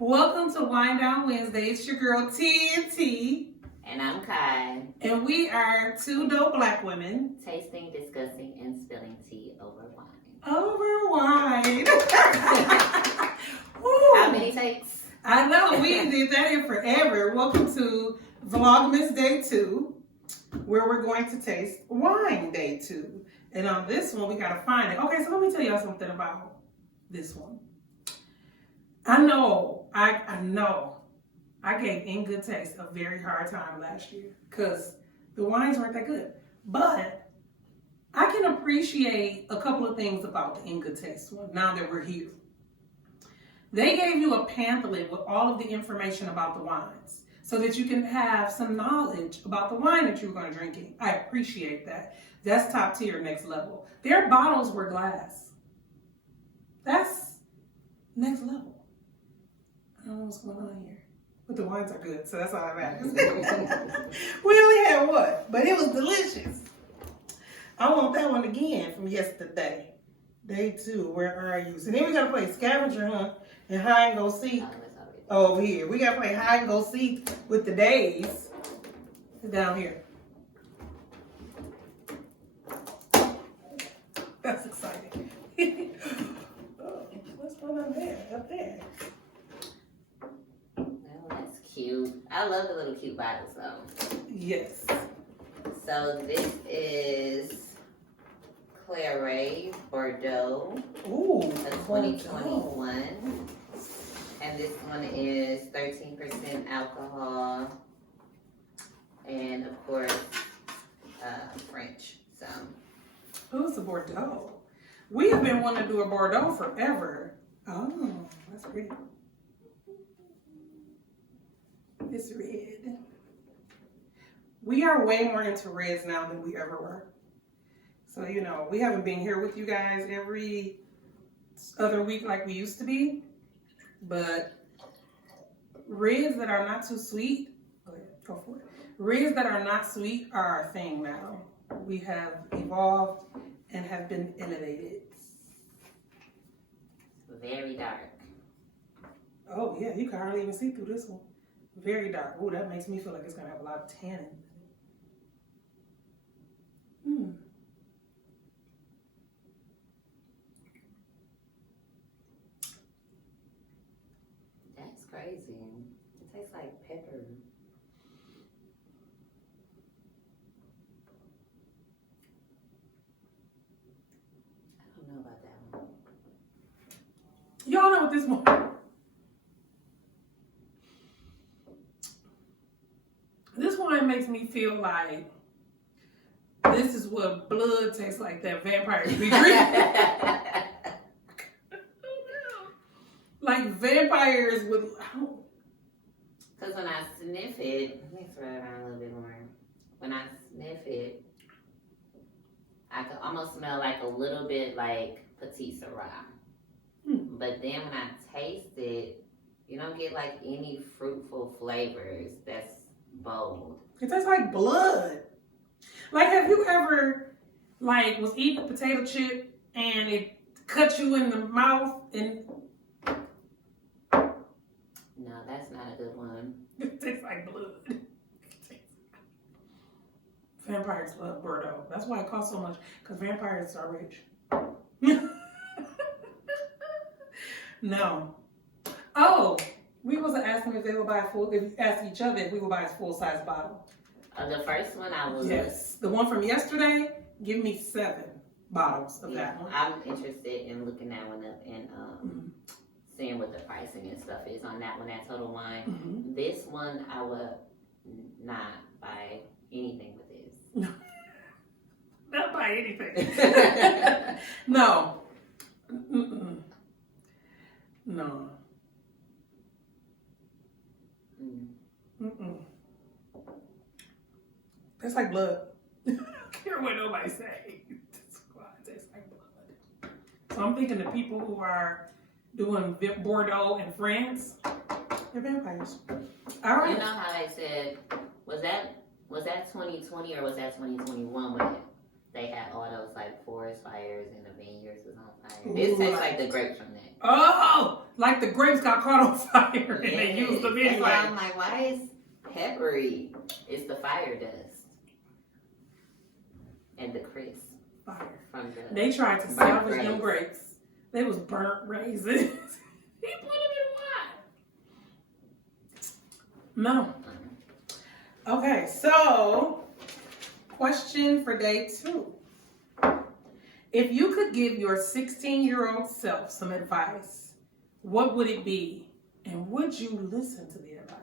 Welcome to Wine Down Wednesday. It's your girl TNT. And I'm Kai. And we are two dope black women. Tasting, discussing, and spilling tea over wine. Over wine. How many takes? I know, we did that here forever. Welcome to VlogMas Day 2, where we're going to taste wine Day 2. And on this one, we got to find it. Okay, so let me tell y'all something about this one. I know, I gave In Good Taste a very hard time last year because the wines weren't that good. But I can appreciate a couple of things about the In Good Taste one now that we're here. They gave you a pamphlet with all of the information about the wines so that you can have some knowledge about the wine that you're going to drink in. I appreciate that. That's top tier, next level. Their bottles were glass. That's next level. I don't know what's going on here. But the wines are good, so that's all that matters. We only had one, but it was delicious. I want that one again from yesterday. Day 2, where are you? So then we gotta play scavenger hunt and hide and go seek. Oh, over here. We gotta play hide and go seek with the days. Down here. That's exciting. Oh, what's going on there? Up there. Cute. I love the little cute bottles though. Yes. So this is Claret Bordeaux. Ooh. A 2021. And this one is 13% alcohol. And of course, French. So. Who's the Bordeaux? We have been wanting to do a Bordeaux forever. Oh, that's pretty. It's red. We are way more into reds now than we ever were. So, you know, we haven't been here with you guys every other week like we used to be. But reds that are not too sweet, go for it. Reds that are not sweet are our thing now. We have evolved and have been innovated. Very dark. Oh, yeah, you can hardly even see through this one. Very dark. Oh, that makes me feel like it's going to have a lot of tannin. That's crazy. It tastes like pepper. I don't know about that one. Y'all know what this one. This wine makes me feel like this is what blood tastes like that vampires be drinking. Like vampires would. Because when I sniff it, let me throw it around a little bit more. When I sniff it, I could almost smell like a little bit like Petit Syrah. But then when I taste it, you don't get like any fruitful flavors that's bold. It tastes like blood. Like, have you ever, like, was eating a potato chip and it cut you in the mouth and... No, that's not a good one. It tastes like blood. Vampires love Bordeaux. That's why it costs so much, because vampires are rich. No. Oh, we was asking if they would buy asked each other if we would buy a full-size bottle. The first one I was. Yes. The one from yesterday, give me 7 bottles of that one. I'm interested in looking that one up and seeing what the pricing and stuff is on that one, that Total Wine. This one, I would not buy anything with this. Not buy anything. No. No. Tastes like blood. I don't care what nobody say. It tastes like blood. So I'm thinking the people who are doing Bordeaux in France, they're vampires. All right. You know how they said, was that 2020 or was that 2021 when they had all those like forest fires and the vineyards was on fire. This tastes like the grapes from that. Oh, like the grapes got caught on fire and they used the vineyard. That's why I'm like, why is peppery? It's the fire dust and the crisp Fire. from the. They tried to salvage them grapes. They was burnt raisins. He put them in wine. No. Okay, so question for day 2. If you could give your 16-year-old self some advice, what would it be? And would you listen to the advice?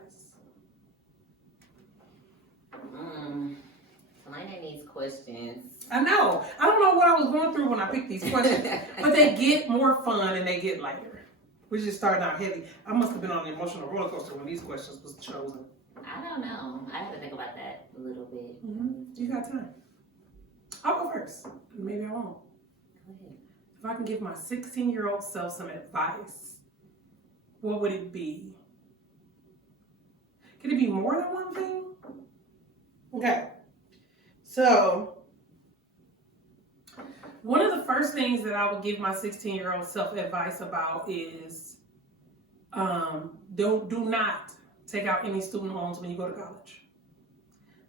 Selena needs questions. I know. I don't know what I was going through when I picked these questions, but they get more fun and they get lighter. We're just starting out heavy. I must have been on an emotional roller coaster when these questions was chosen. I don't know. I have to think about that a little bit. Mm-hmm. You got time. I'll go first. Maybe I won't. Go ahead. If I can give my 16-year-old self some advice, what would it be? Could it be more than one thing? Okay. So, one of the first things that I would give my 16-year-old self advice about is do not take out any student loans when you go to college.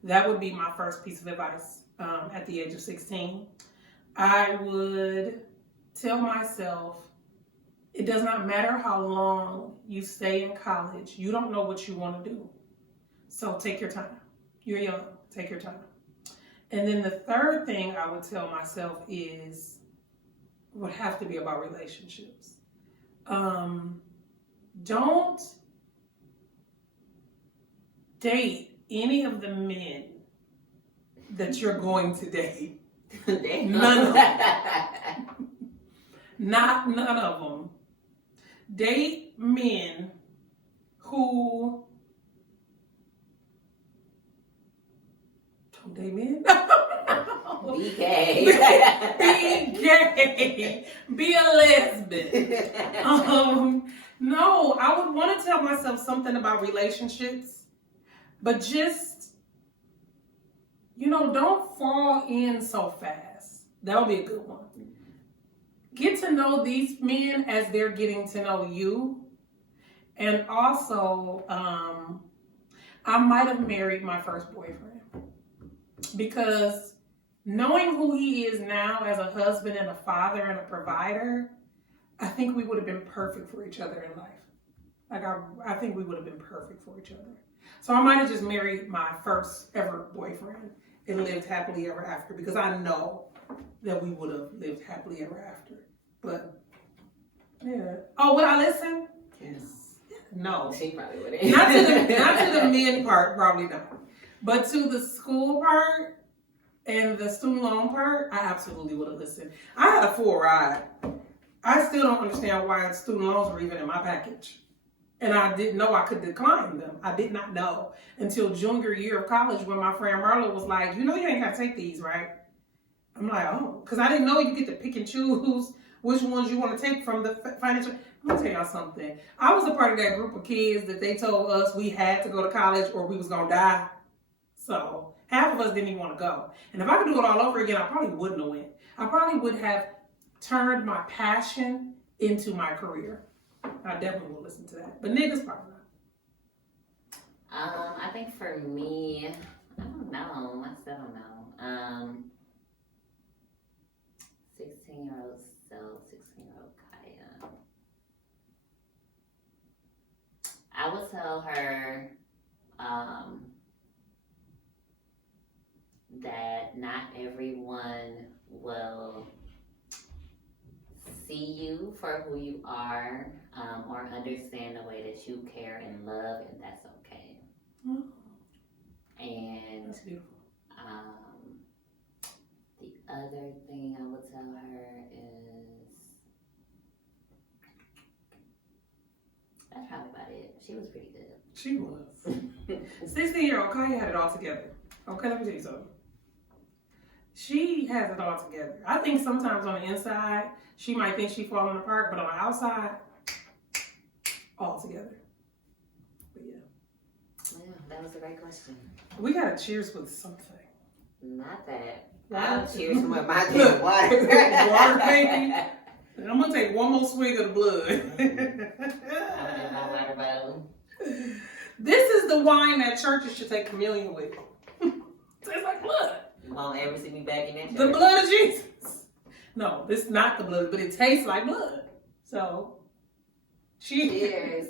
That would be my first piece of advice at the age of 16. I would tell myself, it does not matter how long you stay in college. You don't know what you want to do. So take your time. You're young. Take your time. And then the third thing I would tell myself would have to be about relationships. Don't date any of the men that you're going to date. None of them. None of them. Date men who don't date men. Be gay. Be gay. Be a lesbian. No, I would want to tell myself something about relationships, but just, don't fall in so fast. That would be a good one. Get to know these men as they're getting to know you. And also, I might have married my first boyfriend because knowing who he is now as a husband and a father and a provider, I think we would have been perfect for each other in life. Like, I think we would have been perfect for each other. So I might have just married my first ever boyfriend and lived happily ever after, because I know that we would have lived happily ever after. But, yeah. Oh, would I listen? Yes. No. She probably wouldn't. Not to the men part, probably not. But to the school part and the student loan part, I absolutely would have listened. I had a full ride. I still don't understand why student loans were even in my package. And I didn't know I could decline them. I did not know until junior year of college when my friend Marla was like, you ain't got to take these, right? I'm like, oh. Because I didn't know you get to pick and choose which ones you want to take from the financial. I'm going to tell y'all something. I was a part of that group of kids that they told us we had to go to college or we was going to die. So half of us didn't even want to go. And if I could do it all over again, I probably wouldn't have went. I probably would have turned my passion into my career. I definitely will listen to that. But niggas probably not. I think for me, I don't know. I still don't know. 16-year-old self, 16-year-old Kaya. I would tell her that not everyone will see you for who you are, or understand the way that you care and love, and that's okay. Oh, And that's beautiful. The other thing I would tell her is, that's probably about it. She was pretty good. She was. 16-year-old Kaya had it all together. Okay, let me tell you something. She has it all together. I think sometimes on the inside, she might think she's falling apart, but on the outside, all together. But yeah. Yeah, that was a great question. We gotta cheers with something. Not that. Water. I'll cheers with my damn water. Water, baby. I'm gonna take one more swig of the blood. I'm in my water bottle. This is the wine that churches should take communion with. Tastes like blood. You won't ever see me back in that church. The blood of Jesus. No, this is not the blood, but it tastes like blood. So, cheers. Cheers.